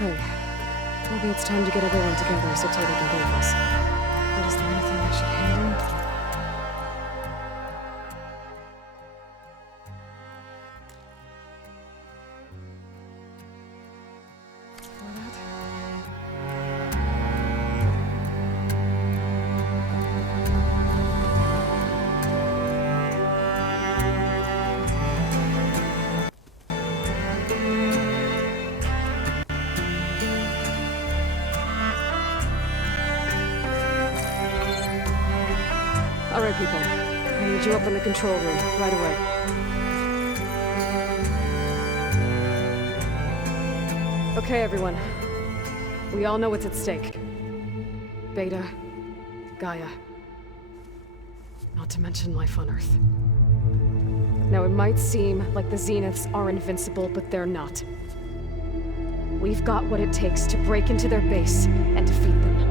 Okay. Maybe it's time to get everyone together so Tilda can brief us. But is there anything I should handle? All right, people. I need you up in the control room, right away. Okay, everyone. We all know what's at stake. Beta, Gaia. Not to mention life on Earth. Now, it might seem like the Zeniths are invincible, but they're not. We've got what it takes to break into their base and defeat them.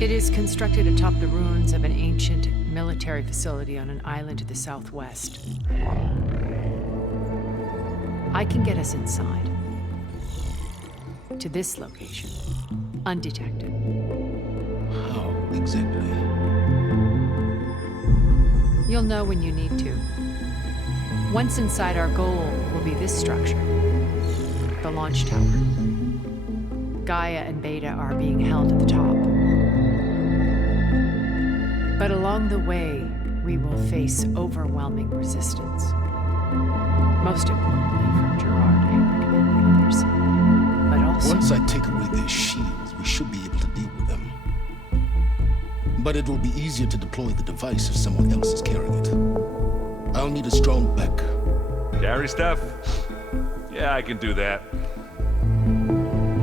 It is constructed atop the ruins of an ancient military facility on an island to the southwest. I can get us inside. To this location. Undetected. How exactly? You'll know when you need to. Once inside, our goal will be this structure. The launch tower. Gaia and Beta are being held at the top. But along the way, we will face overwhelming resistance. Most importantly from Gerard, Abraham, and the others. But also... Once I take away their shields, we should be able to deal with them. But it will be easier to deploy the device if someone else is carrying it. I'll need a strong back. Carry stuff? Yeah, I can do that.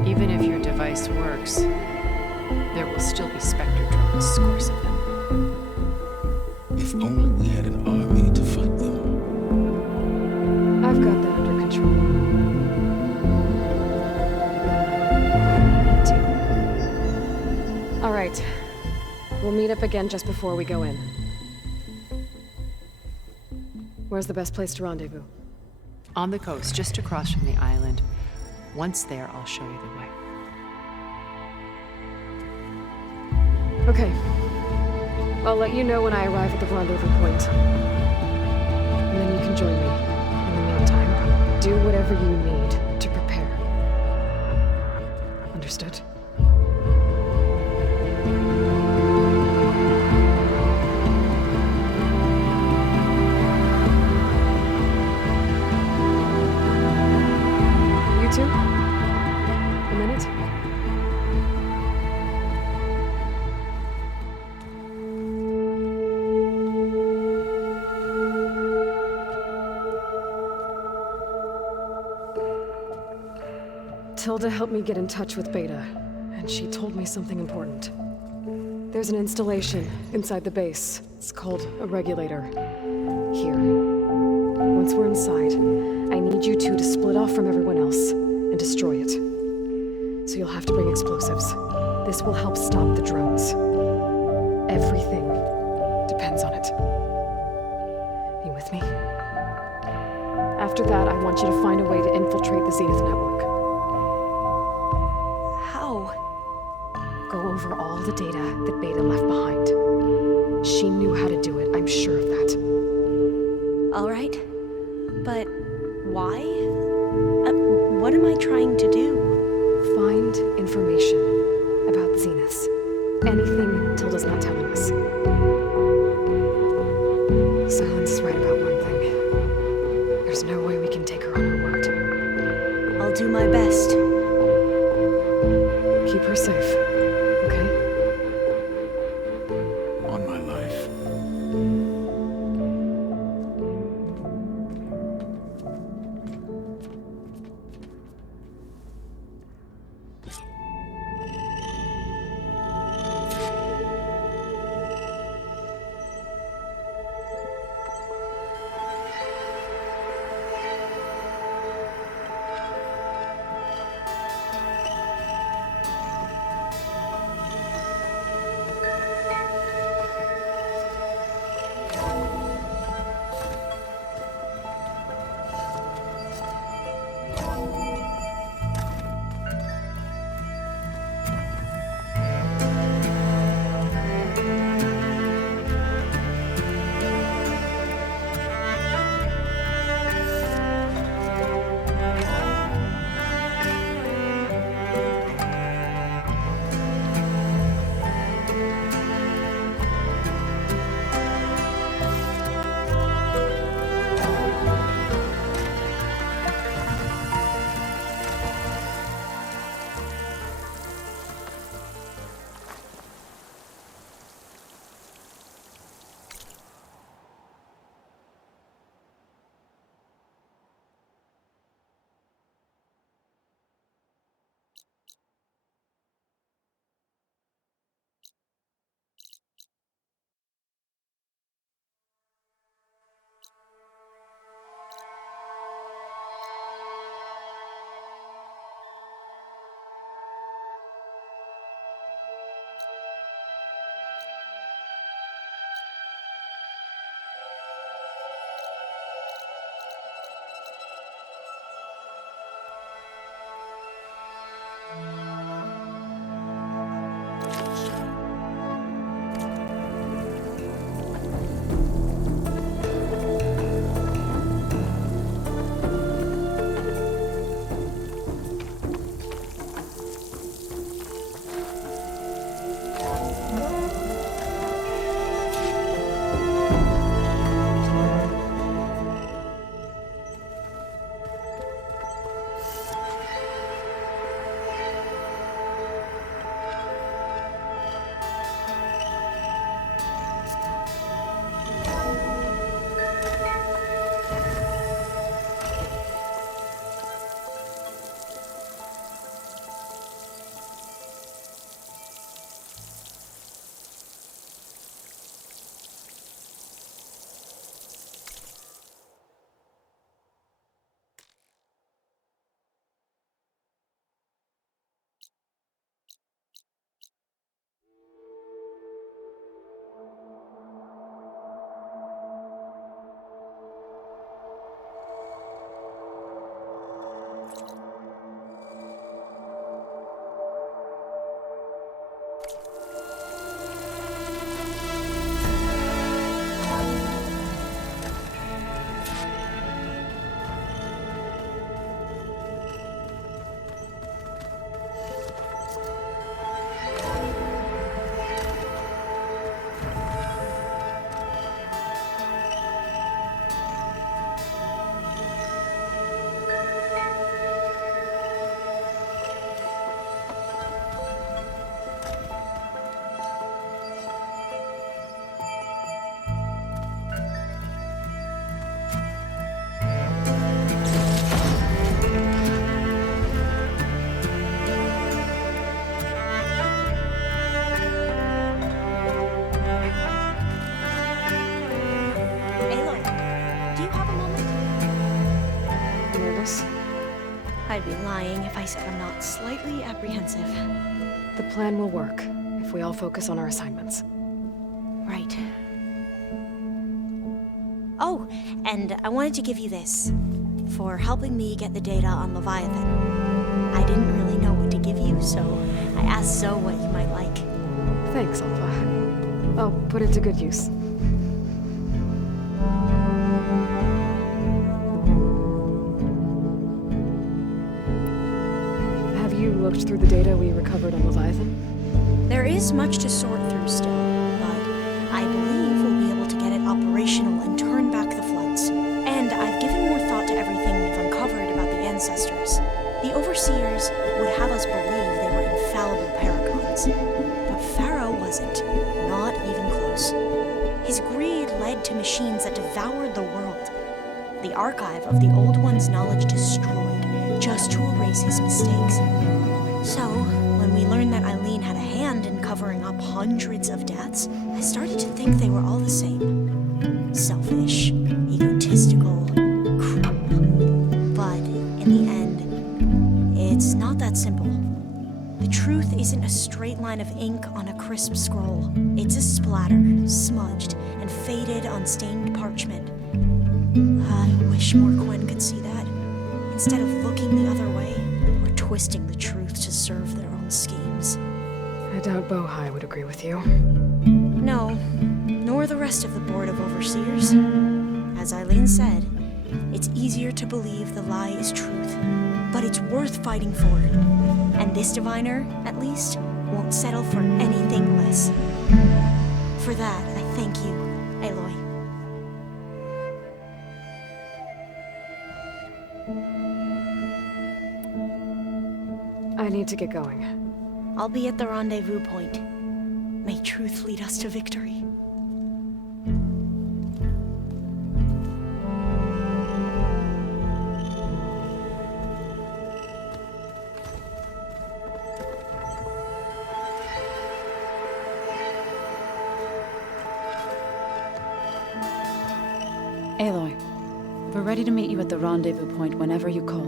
Even if your device works, there will still be Spectre drones, scores of them. If only we had an army to fight them. I've got that under control. All right. We'll meet up again just before we go in. Where's the best place to rendezvous? On the coast, just across from the island. Once there, I'll show you the way. Okay. I'll let you know when I arrive at the rendezvous point. And then you can join me. In the meantime, do whatever you need to prepare. Understood? You two? A minute? Tilda helped me get in touch with Beta, and she told me something important. There's an installation inside the base. It's called a regulator. Here. Once we're inside, I need you two to split off from everyone else and destroy it. So you'll have to bring explosives. This will help stop the drones. Everything depends on it. You with me? After that, I want you to find a way to infiltrate the Zenith network. Go over all the data that Beta left behind. She knew how to do it, I'm sure of that. All right. But why? What am I trying to do? Find information about the Zeniths. Anything Tilda's not telling us. Silence is right about one thing. There's no way we can take her on her word. I'll do my best. Keep her safe. On my life. I'd be lying if I said I'm not slightly apprehensive. The plan will work if we all focus on our assignments. Right. Oh, and I wanted to give you this for helping me get the data on Leviathan. I didn't really know what to give you, so I asked Zoe what you might like. Thanks, Alpha. I'll put it to good use. Have you looked through the data we recovered on Leviathan? There is much to sort through still, but I believe we'll be able to get it operational and turn back the floods. And I've given more thought to everything we've uncovered about the ancestors. The Overseers would have us believe they were infallible paragons. But Pharaoh wasn't. Not even close. His greed led to machines that devoured the world. The archive of the Old One's knowledge destroyed, just to erase his mistakes. So, when we learned that Eileen had a hand in covering up hundreds of deaths, I started to think they were all the same. Selfish, egotistical, cruel. But, in the end, it's not that simple. The truth isn't a straight line of ink on a crisp scroll. It's a splatter, smudged, and faded on stained parchment. I wish more Quen could see that, instead of looking the other way, or twisting the truth to serve their own schemes. I doubt Bohai would agree with you. No, nor the rest of the Board of Overseers. As Eileen said, it's easier to believe the lie is truth, but it's worth fighting for. And this diviner, at least, won't settle for anything less. For that, I thank you, Aloy. I need to get going. I'll be at the rendezvous point. May truth lead us to victory. Aloy, we're ready to meet you at the rendezvous point whenever you call.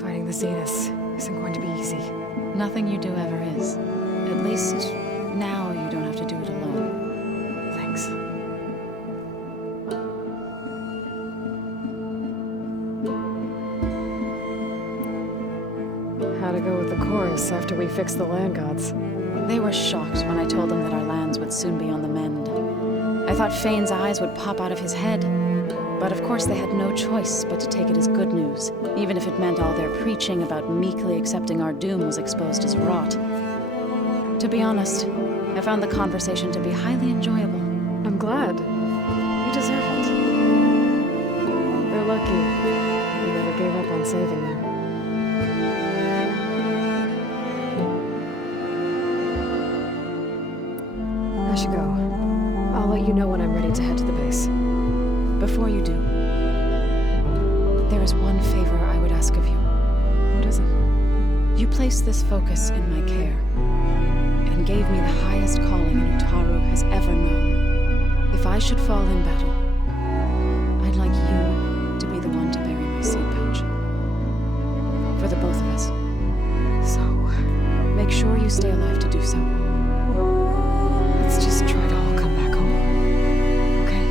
Fighting the Zeniths isn't going to be easy. Nothing you do ever is. At least, now you don't have to do it alone. Thanks. How'd it go with the chorus after we fixed the land gods? They were shocked when I told them that our lands would soon be on the mend. I thought Fane's eyes would pop out of his head. But of course they had no choice but to take it as good news, even if it meant all their preaching about meekly accepting our doom was exposed as rot. To be honest, I found the conversation to be highly enjoyable. I'm glad. You deserve it. They're lucky we never gave up on saving them. I should go. I'll let you know when I'm ready to head to the base. Before you do, there is one favor I would ask of you. What is it? You placed this focus in my care, and gave me the highest calling an Utaru has ever known. If I should fall in battle, I'd like you to be the one to bury my seed pouch. For the both of us. So, Make sure you stay alive to do so. let's just try to all come back home. Okay?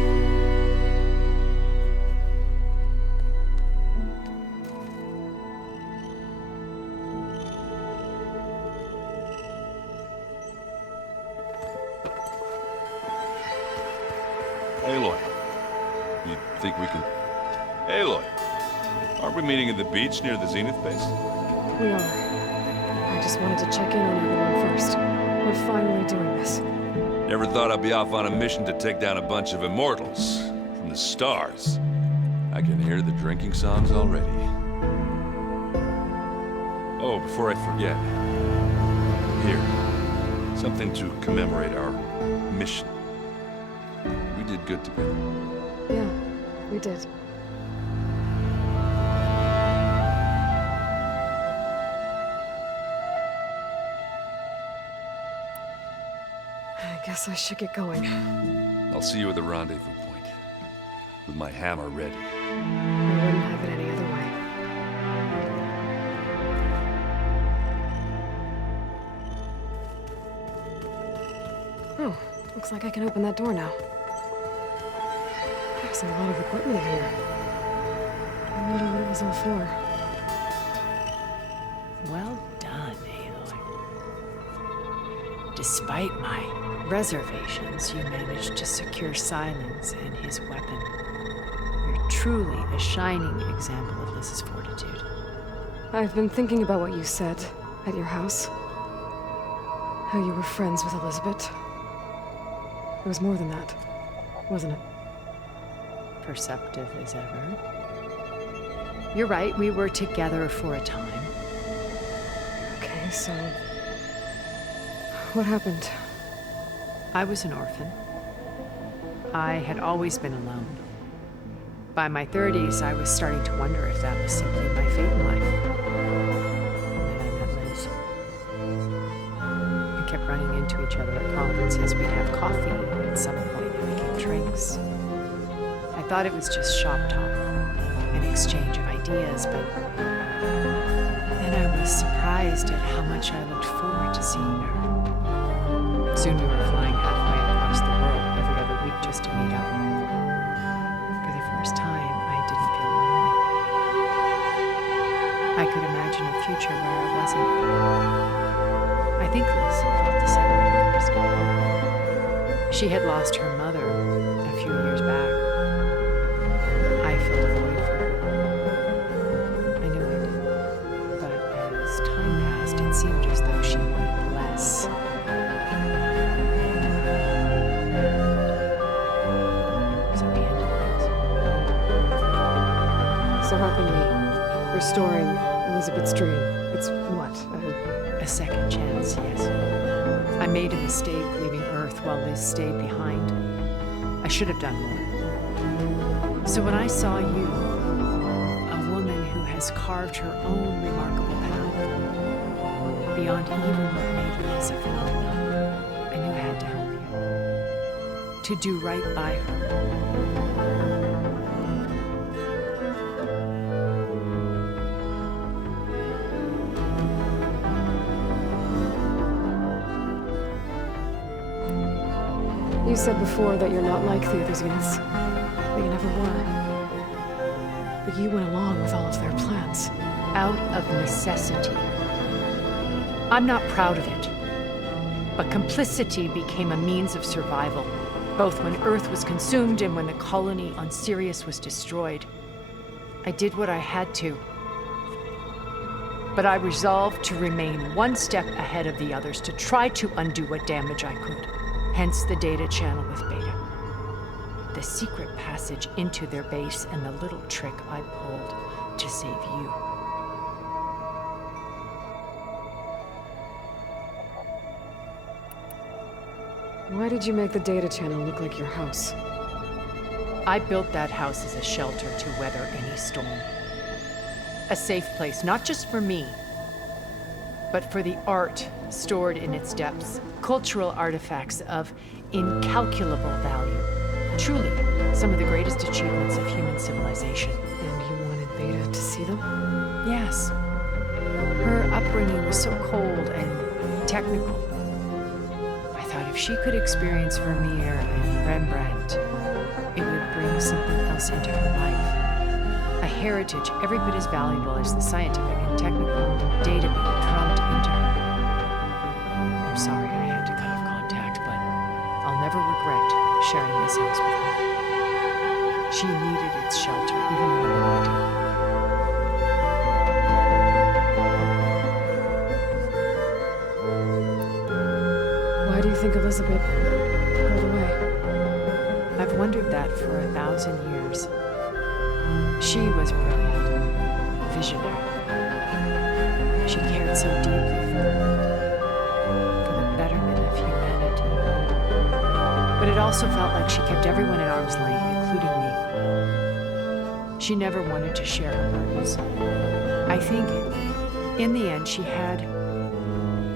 Aloy, you think we can... Aloy, aren't we meeting at the beach near the Zenith base? We are. I just wanted to check in on everyone first. We're finally doing this. Never thought I'd be off on a mission to take down a bunch of immortals from the stars. I can hear the drinking songs already. Oh, before I forget. Here. Something to commemorate our mission. We did good together. Yeah, we did. I guess I should get going. I'll see you at the rendezvous point. With my hammer ready. I wouldn't have it any other way. Looks like I can open that door now. There's a lot of equipment in here. I wonder what it was all for. Well done, Aloy. Despite my reservations, you managed to secure Silence and his weapon. You're truly a shining example of Liz's fortitude. I've been thinking about what you said at your house. How you were friends with Elizabeth. It was more than that, wasn't it? Perceptive as ever. You're right, we were together for a time. Okay, so... what happened? I was an orphan. I had always been alone. By my 30s, I was starting to wonder if that was simply my fate in life. And then I met Liz. We kept running into each other at conferences. We'd have coffee, and at some point it became drinks. I thought it was just shop talk, an exchange of ideas, but then I was surprised at how much I looked forward to seeing her. Soon we were flying halfway across the world every other week just to meet up. For the first time, I didn't feel lonely. I could imagine a future where I wasn't. I think Liz felt the same way first. She had lost her mother a few years back. I filled a void for her. I knew it. But as time passed, it seemed as though she wanted less. So we ended things. So how can we... restoring Elizabeth's dream? It's what? A second chance, yes. I made a mistake leaving Earth while Liz stayed behind. I should have done more. So when I saw you, a woman who has carved her own remarkable path, beyond even what made Liz a phenomenon, I knew I had to help you. To do right by her. You said before that you're not like the others, Venus. That you never were. But you went along with all of their plans. Out of necessity. I'm not proud of it. But complicity became a means of survival, both when Earth was consumed and when the colony on Sirius was destroyed. I did what I had to. But I resolved to remain one step ahead of the others, to try to undo what damage I could. Hence the data channel with Beta. The secret passage into their base and the little trick I pulled to save you. Why did you make the data channel look like your house? I built that house as a shelter to weather any storm. A safe place, not just for me, but for the art stored in its depths, cultural artifacts of incalculable value. Truly, some of the greatest achievements of human civilization. And you wanted Beta to see them? Yes. Her upbringing was so cold and technical. I thought if she could experience Vermeer and Rembrandt, it would bring something else into her life. A heritage every bit as valuable as the scientific and technical data being drummed into her. I'm sorry I had to cut off contact, but I'll never regret sharing this house with her. She needed its shelter even more than I did. Why do you think Elizabeth pulled away? I've wondered that for 1,000 years. She was brilliant, visionary. She cared so deeply for the betterment of humanity. But it also felt like she kept everyone at arm's length, including me. She never wanted to share her burdens. I think, in the end, she had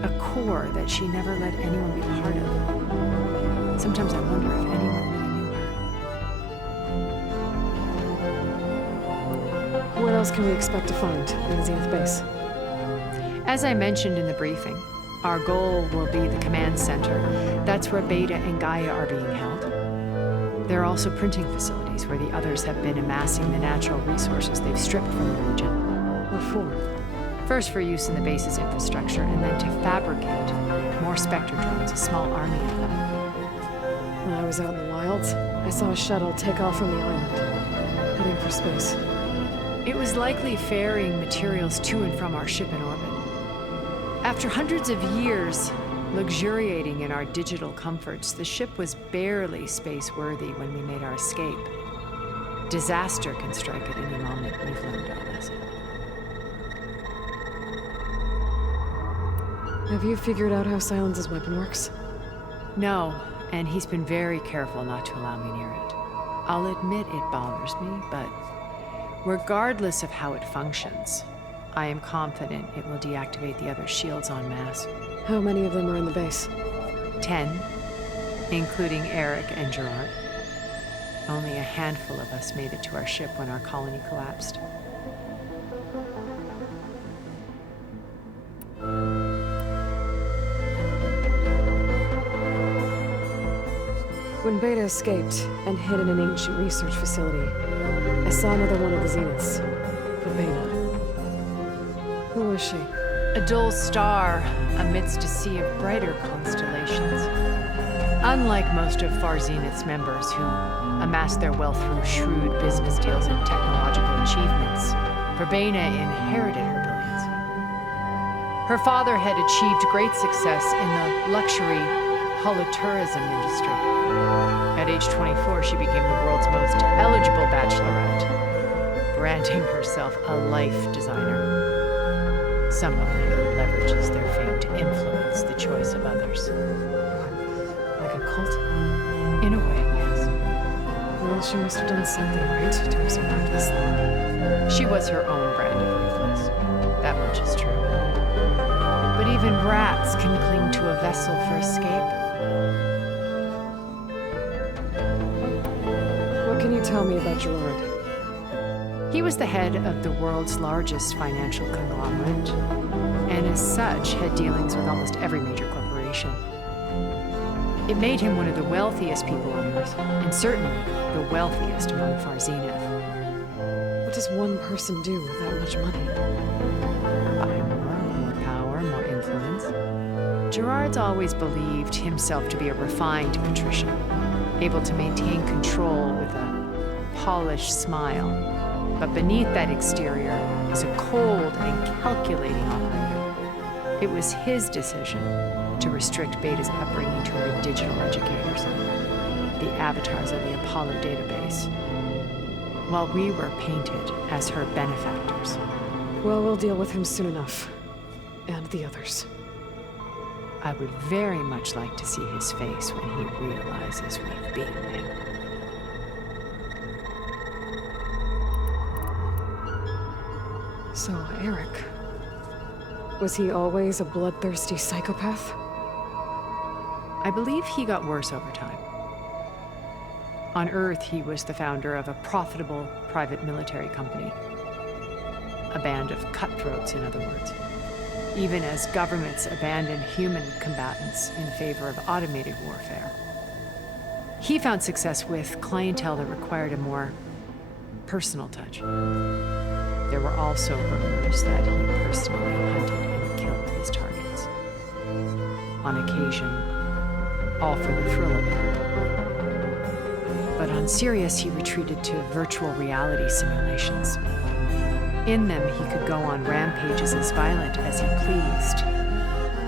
a core that she never let anyone be part of. Sometimes I wonder if anyone really knew her. What else can we expect to find in the Zenith base? As I mentioned in the briefing, Our goal will be the command center. That's where Beta and Gaia are being held. There are also printing facilities where the others have been amassing the natural resources they've stripped from the region. What for? First for use in the base's infrastructure, and then to fabricate more Spectre drones, a small army of them. When I was out in the wilds, I saw a shuttle take off from the island, heading for space. It was likely ferrying materials to and from our ship in orbit. After hundreds of years luxuriating in our digital comforts, the ship was barely space-worthy when we made our escape. Disaster can strike at any moment, we've learned our lesson. Have you figured out how Silence's weapon works? No, and he's been very careful not to allow me near it. I'll admit it bothers me, but regardless of how it functions, I am confident it will deactivate the other shields en masse. How many of them are in the base? 10, including Eric and Gerard. Only a handful of us made it to our ship when our colony collapsed. When Beta escaped and hid in an ancient research facility, I saw another one of the Zeniths. For Beta. Who was she? A dull star amidst a sea of brighter constellations. Unlike most of Far Zenith's members who amassed their wealth through shrewd business deals and technological achievements, Verbena inherited her billions. Her father had achieved great success in the luxury holotourism industry. At age 24, she became the world's most eligible bachelorette, branding herself a life designer. Someone who leverages their fame to influence the choice of others. Like a cult? In a way, yes. Well, she must have done something right to have survived this long. She was her own brand of ruthless. That much is true. But even brats can cling to a vessel for escape. What can you tell me about Gerard? He was the head of the world's largest financial conglomerate, and as such had dealings with almost every major corporation. It made him one of the wealthiest people on Earth, and certainly the wealthiest among Far Zenith. What does one person do with that much money? Buy more power, more influence. Gerard's always believed himself to be a refined patrician, able to maintain control with a polished smile. But beneath that exterior is a cold and calculating operator. It was his decision to restrict Beta's upbringing to her digital educators, the avatars of the Apollo database, while we were painted as her benefactors. Well, we'll deal with him soon enough. And the others. I would very much like to see his face when he realizes we've beaten him. So, Eric. Was he always a bloodthirsty psychopath? I believe he got worse over time. On Earth, he was the founder of a profitable private military company. A band of cutthroats, in other words. Even as governments abandoned human combatants in favor of automated warfare. He found success with clientele that required a more personal touch. There were also rumors that he personally hunted and killed his targets. On occasion, all for the thrill of it. But on Sirius, he retreated to virtual reality simulations. In them, he could go on rampages as violent as he pleased,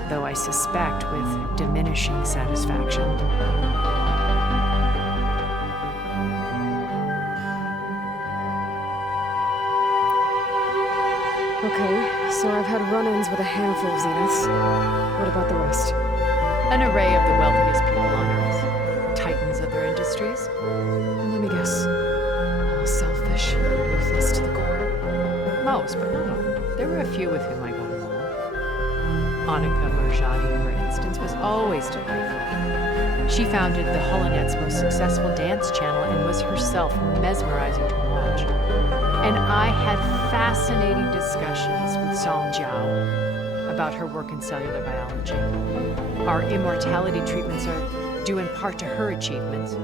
though I suspect with diminishing satisfaction. Okay, so I've had run-ins with a handful of Zeniths. What about the rest? An array of the wealthiest people on Earth. Titans of their industries. Let me guess. All selfish and ruthless to the core. Most, but not all. There were a few with whom I got along. Annika Marjani, for instance, was always delightful. She founded the HoloNet's most successful dance channel and was herself mesmerizing to watch. And I had fascinating discussions with Song Jiao about her work in cellular biology. Our immortality treatments are due in part to her achievements.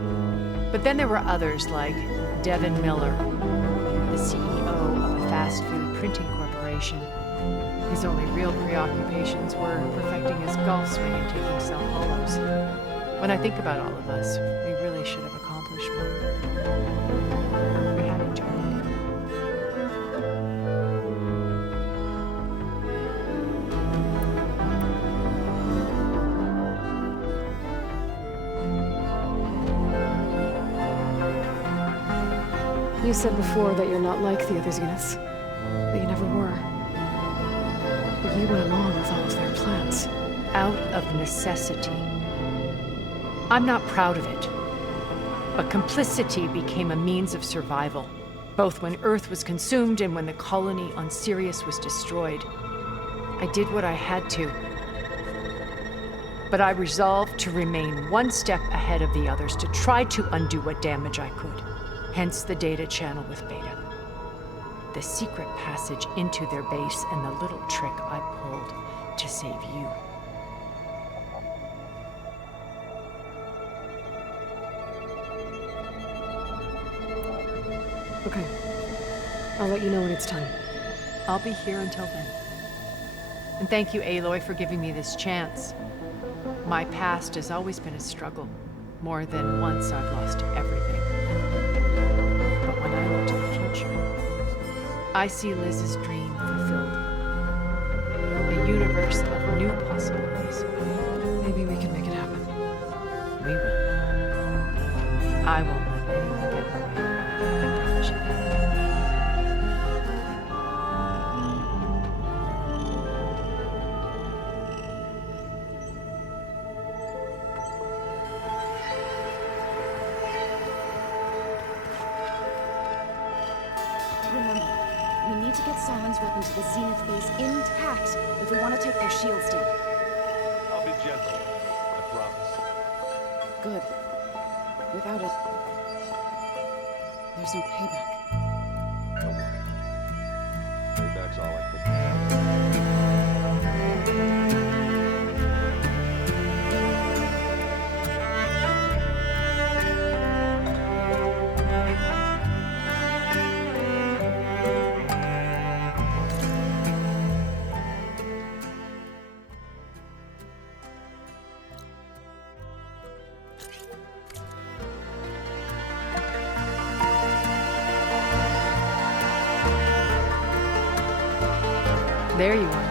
But then there were others like Devin Miller, the CEO of a fast food printing corporation. His only real preoccupations were perfecting his golf swing and taking self-hollows. When I think about all of us, we really should have accomplished more. We had each other. You said before that you're not like the other Zeniths. That you never were. But you went along with all of their plans. Out of necessity. I'm not proud of it. But complicity became a means of survival, both when Earth was consumed and when the colony on Sirius was destroyed. I did what I had to. But I resolved to remain one step ahead of the others, to try to undo what damage I could. Hence the data channel with Beta. The secret passage into their base and the little trick I pulled to save you. Okay. I'll let you know when it's time. I'll be here until then. And thank you, Aloy, for giving me this chance. My past has always been a struggle. More than once I've lost everything. But when I look to the future, I see Liz's dream fulfilled. A universe of new possibilities. Maybe we can make it happen. We will. I won't let anyone get in the way. I promise you that. Remember, we need to get Simon's weapon to the Zenith base intact if we want to take their shields down. I'll be gentle. I promise. Good. Without it, there's no payback. Don't worry. Payback's all I can. There you are.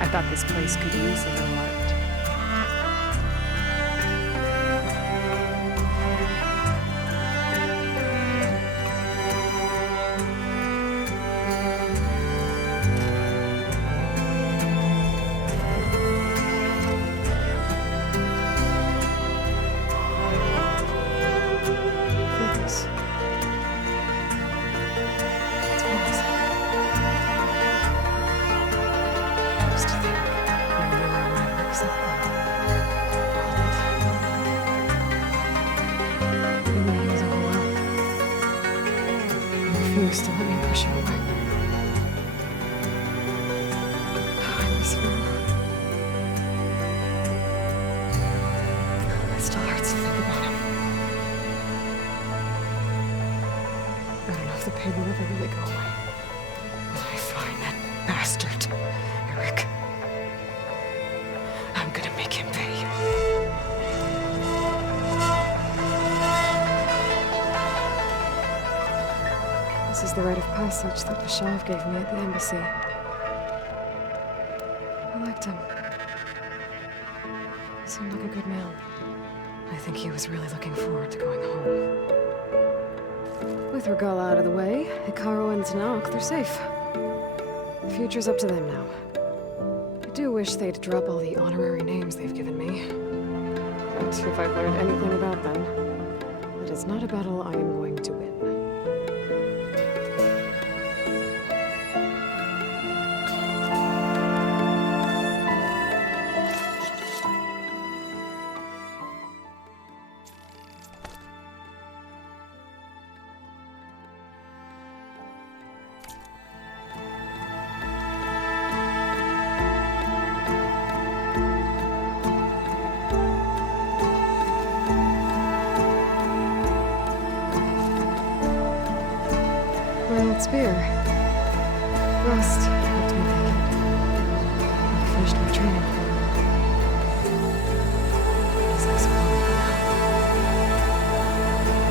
I thought this place could use a little art. Focus. It's promising. I used to think I knew where I would accept them. Even he was overwhelmed. He refused to let me push him away. I miss him. It still hurts to think about him. I don't know if the pain will ever really go away. When I find that bastard, Eric, I'm gonna make him pay. This is the rite of passage that Bashav gave me at the embassy. I liked him. He seemed like a good man. I think he was really looking forward to going home. With Regala out of the way, Hikaru and Zanok, they're safe. The future's up to them now. I do wish they'd drop all the honorary names they've given me. But if I've learned anything about them, it is not a battle I am going to win. my old spear. Rust helped me make it. I finished my training. It's like so long ago now.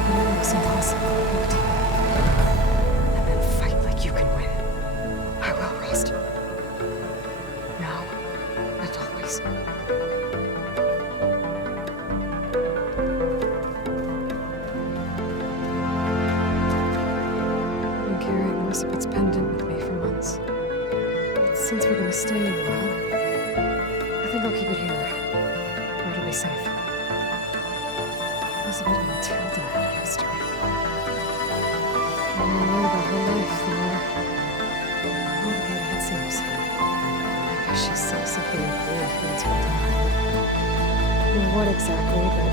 It looks impossible to go deeper. And then fight like you can win. I will, Rust. Now and always. Been carrying Elizabeth's pendant with me for months. But since we're gonna stay a while, I think I'll keep it here, where it'll be safe. Elizabeth and Matilda had a history. The more I learn about her life, the more complicated it seems. I guess she saw something in the wind when it's went down. I don't know what exactly, but